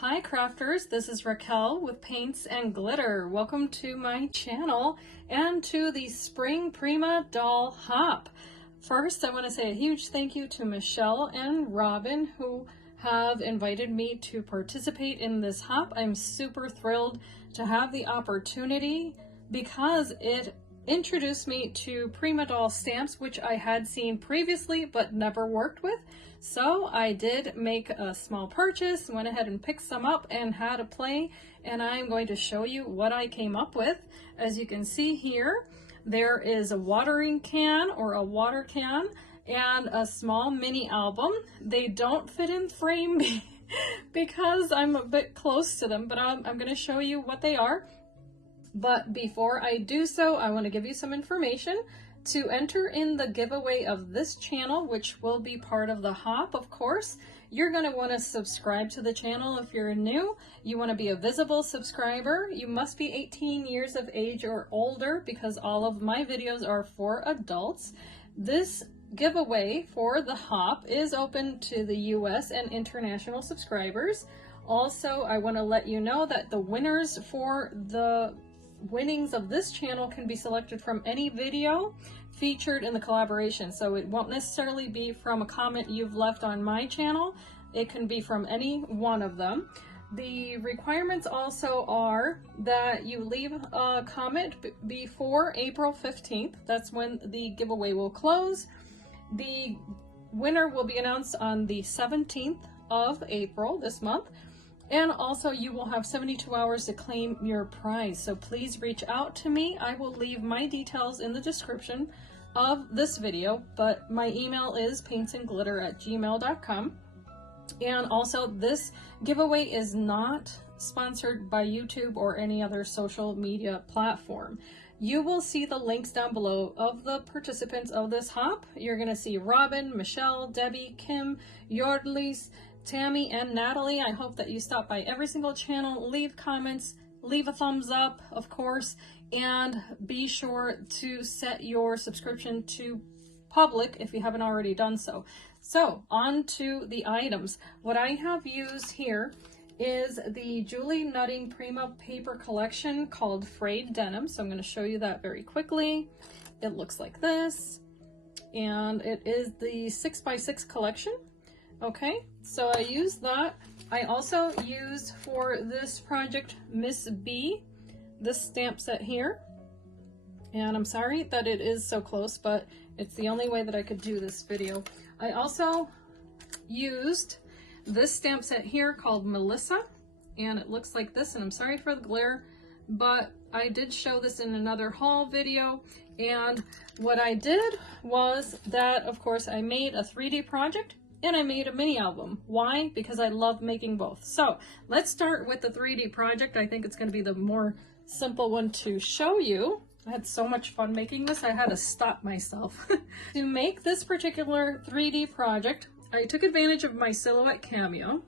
Hi crafters, this is Raquel with Paints and Glitter. Welcome to my channel and to the Spring Prima Doll Hop. First, I want to say a huge thank you to Michelle and Robin who have invited me to participate in this hop. I'm super thrilled to have the opportunity because it introduced me to Prima doll stamps, which I had seen previously but never worked with. So I did make a small purchase, went ahead and picked some up and had a play, and I'm going to show you what I came up with. As you can see here, there is a watering can or a water can and a small mini album. They don't fit in frame because I'm a bit close to them, but I'm going to show you what they are. But before I do so, I want to give you some information. To enter in the giveaway of this channel, which will be part of the hop, of course, you're going to want to subscribe to the channel if you're new. You want to be a visible subscriber. You must be 18 years of age or older because all of my videos are for adults. This giveaway for the hop is open to the US and international subscribers. Also, I want to let you know that the winners for the winnings of this channel can be selected from any video featured in the collaboration. So it won't necessarily be from a comment you've left on my channel. It can be from any one of them. The requirements also are that you leave a comment before April 15th. That's when the giveaway will close. The winner will be announced on the 17th of April this month. And also you will have 72 hours to claim your prize. So please reach out to me. I will leave my details in the description of this video, but my email is paintsandglitter@gmail.com. And also this giveaway is not sponsored by YouTube or any other social media platform. You will see the links down below of the participants of this hop. You're gonna see Robin, Michelle, Debbie, Kim, Yordlis, Tammy, and Natalie. I hope that you stop by every single channel, leave comments, leave a thumbs up, of course, and be sure to set your subscription to public if you haven't already done so. So on to the items. What I have used here is the Julie Nutting Prima paper collection called Frayed Denim. So I'm going to show you that very quickly. It looks like this, and it is the 6x6 collection. Okay, so I used that. I also used for this project Miss B, this stamp set here. And I'm sorry that it is so close, but it's the only way that I could do this video. I also used this stamp set here called Melissa, and it looks like this, and I'm sorry for the glare, but I did show this in another haul video. And what I did was that, of course, I made a 3D project and I made a mini album. Why? Because I love making both. So let's start with the 3D project. I think it's going to be the more simple one to show you. I had so much fun making this, I had to stop myself. To make this particular 3D project, I took advantage of my Silhouette Cameo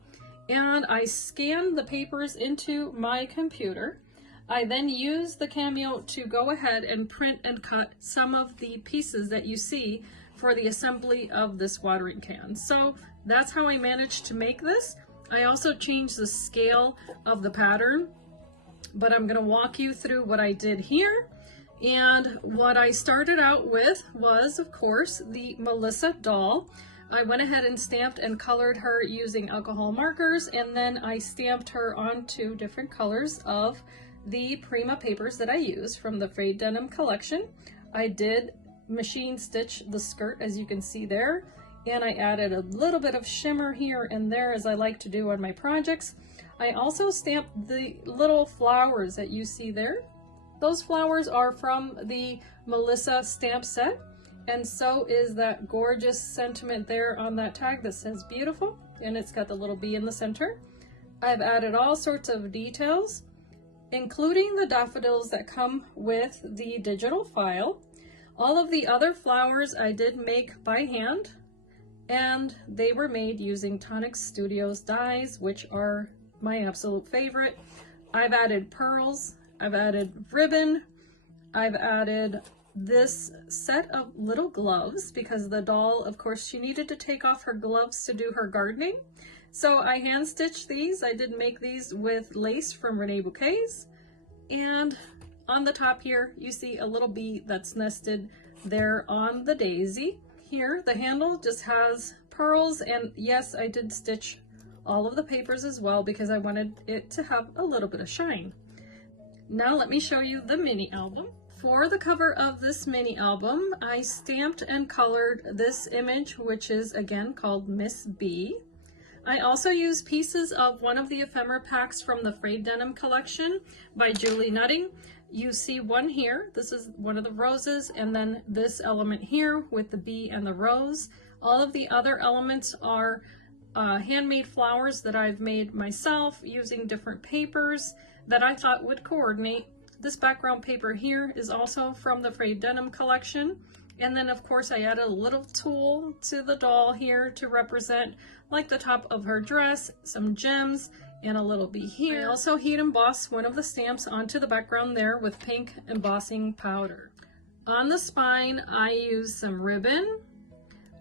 and I scanned the papers into my computer. I then used the Cameo to go ahead and print and cut some of the pieces that you see for the assembly of this watering can. So that's how I managed to make this. I also changed the scale of the pattern, but I'm gonna walk you through what I did here. And what I started out with was, of course, the Melissa doll. I went ahead and stamped and colored her using alcohol markers, and then I stamped her onto different colors of the Prima papers that I used from the Frayed Denim collection. I did machine stitch the skirt, as you can see there, and I added a little bit of shimmer here and there, as I like to do on my projects. I also stamped the little flowers that you see there. Those flowers are from the Melissa stamp set, and so is that gorgeous sentiment there on that tag that says beautiful, and it's got the little bee in the center. I've added all sorts of details, including the daffodils that come with the digital file. All of the other flowers I did make by hand, and they were made using Tonic Studios dies, which are my absolute favorite. I've added pearls, I've added ribbon, I've added this set of little gloves because the doll, of course, she needed to take off her gloves to do her gardening. So I hand stitched these. I did make these with lace from Renee Bouquets. And on the top here, you see a little bee that's nested there on the daisy. Here, the handle just has pearls, and yes, I did stitch all of the papers as well because I wanted it to have a little bit of shine. Now let me show you the mini album. For the cover of this mini album, I stamped and colored this image, which is again called Miss B. I also used pieces of one of the ephemera packs from the Frayed Denim collection by Julie Nutting. You see one here, this is one of the roses, and then this element here with the bee and the rose. All of the other elements are handmade flowers that I've made myself using different papers that I thought would coordinate. This background paper here is also from the Frayed Denim collection. And then of course I added a little tulle to the doll here to represent like the top of her dress, some gems, and a little bee here. I also heat embossed one of the stamps onto the background there with pink embossing powder. On the spine I used some ribbon.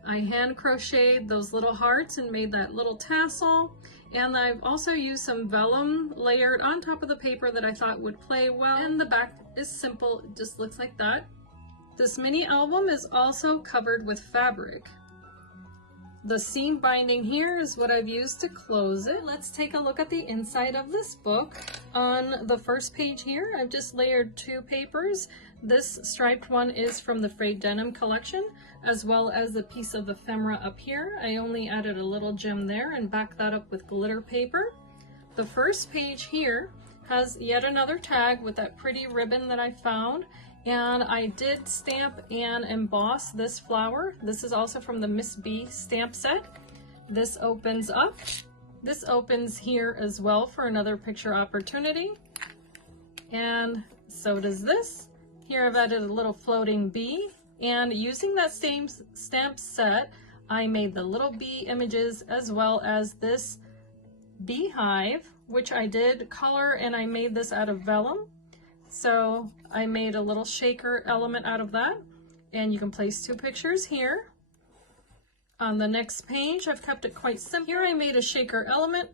I hand crocheted those little hearts and made that little tassel. And I've also used some vellum layered on top of the paper that I thought would play well. And the back is simple, it just looks like that. This mini album is also covered with fabric. The seam binding here is what I've used to close it. Let's take a look at the inside of this book. On the first page here, I've just layered two papers. This striped one is from the Frayed Denim collection, as well as a piece of ephemera up here. I only added a little gem there and backed that up with glitter paper. The first page here has yet another tag with that pretty ribbon that I found. And I did stamp and emboss this flower. This is also from the Miss B stamp set. This opens up. This opens here as well for another picture opportunity. And so does this. Here I've added a little floating bee. And using that same stamp set, I made the little bee images as well as this beehive, which I did color, and I made this out of vellum. So I made a little shaker element out of that, and you can place two pictures here. On the next page, I've kept it quite simple. Here I made a shaker element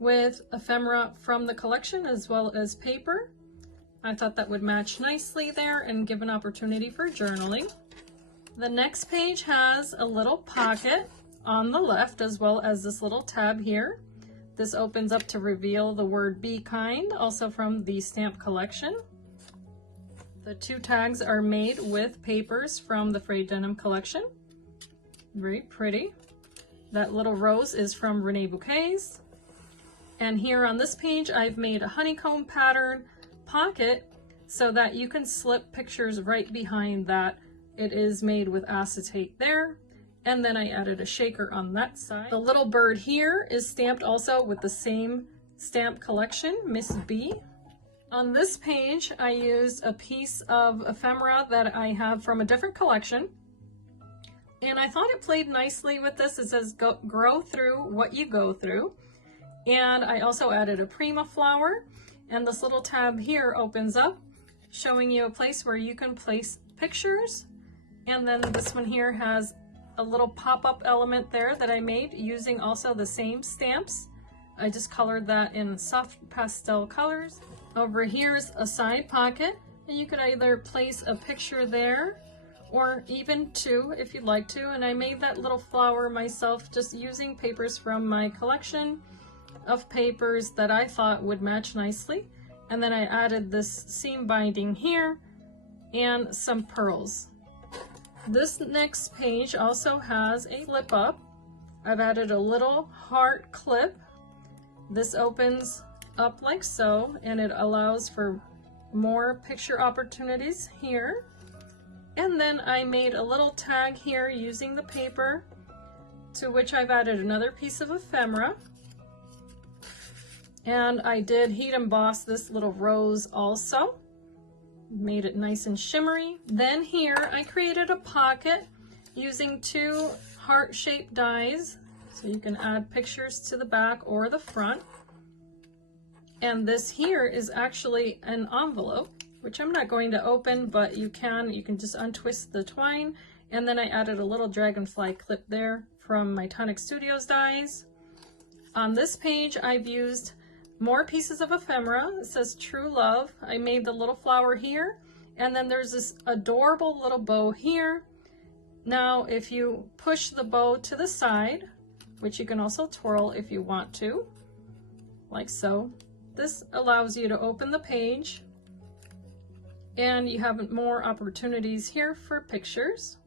with ephemera from the collection as well as paper. I thought that would match nicely there and give an opportunity for journaling. The next page has a little pocket on the left as well as this little tab here. This opens up to reveal the word Be Kind, also from the stamp collection. The two tags are made with papers from the Frayed Denim collection. Very pretty. That little rose is from Renee Bouquets. And here on this page, I've made a honeycomb pattern pocket so that you can slip pictures right behind that. It is made with acetate there. And then I added a shaker on that side. The little bird here is stamped also with the same stamp collection, Miss B. On this page, I used a piece of ephemera that I have from a different collection. And I thought it played nicely with this. It says, grow through what you go through. And I also added a Prima flower. And this little tab here opens up, showing you a place where you can place pictures. And then this one here has a little pop-up element there that I made using also the same stamps. I just colored that in soft pastel colors. Over here is a side pocket, and you could either place a picture there or even two if you'd like to. And I made that little flower myself just using papers from my collection of papers that I thought would match nicely. And then I added this seam binding here and some pearls. This next page also has a flip up. I've added a little heart clip. This opens up like so, and it allows for more picture opportunities here. And then I made a little tag here using the paper, to which I've added another piece of ephemera. And I did heat emboss this little rose also. Made it nice and shimmery. Then here I created a pocket using two heart-shaped dies, so you can add pictures to the back or the front. And this here is actually an envelope, which I'm not going to open, but you can just untwist the twine. And then I added a little dragonfly clip there from my Tonic Studios dies. On this page, I've used more pieces of ephemera. It says True Love. I made the little flower here, and then there's this adorable little bow here. Now, if you push the bow to the side, which you can also twirl if you want to, like so, this allows you to open the page, and you have more opportunities here for pictures.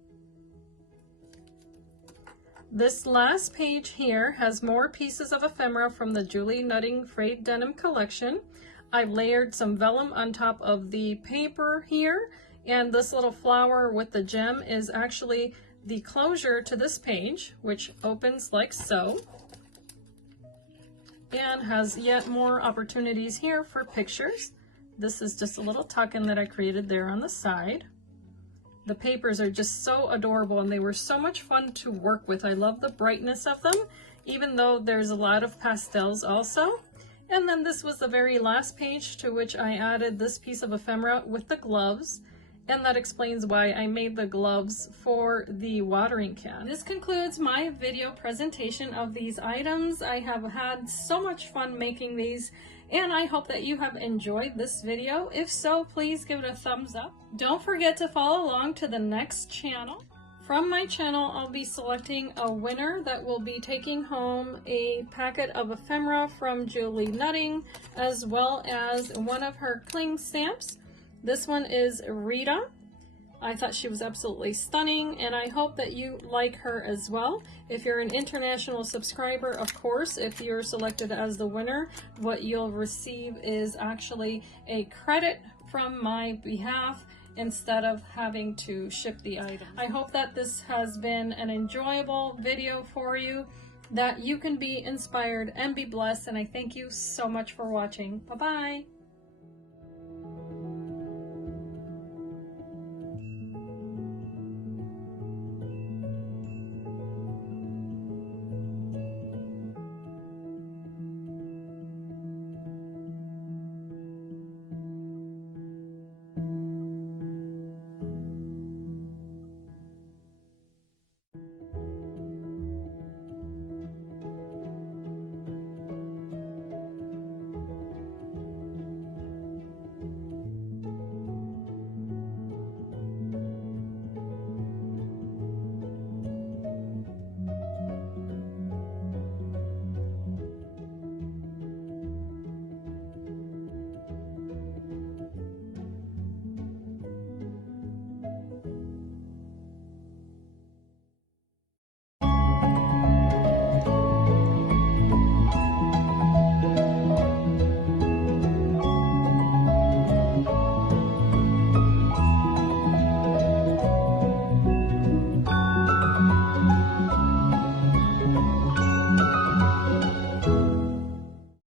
This last page here has more pieces of ephemera from the Julie Nutting Frayed Denim collection. I layered some vellum on top of the paper here, and this little flower with the gem is actually the closure to this page, which opens like so, and has yet more opportunities here for pictures. This is just a little tuck-in that I created there on the side. The papers are just so adorable, and they were so much fun to work with. I love the brightness of them, even though there's a lot of pastels also. And then this was the very last page, to which I added this piece of ephemera with the gloves, and that explains why I made the gloves for the watering can. This concludes my video presentation of these items. I have had so much fun making these, and I hope that you have enjoyed this video. If so, please give it a thumbs up. Don't forget to follow along to the next channel. From my channel, I'll be selecting a winner that will be taking home a packet of ephemera from Julie Nutting, as well as one of her cling stamps. This one is Rita. I thought she was absolutely stunning, and I hope that you like her as well. If you're an international subscriber, of course, if you're selected as the winner, what you'll receive is actually a credit from my behalf instead of having to ship the item. I hope that this has been an enjoyable video for you, that you can be inspired and be blessed, and I thank you so much for watching. Bye-bye.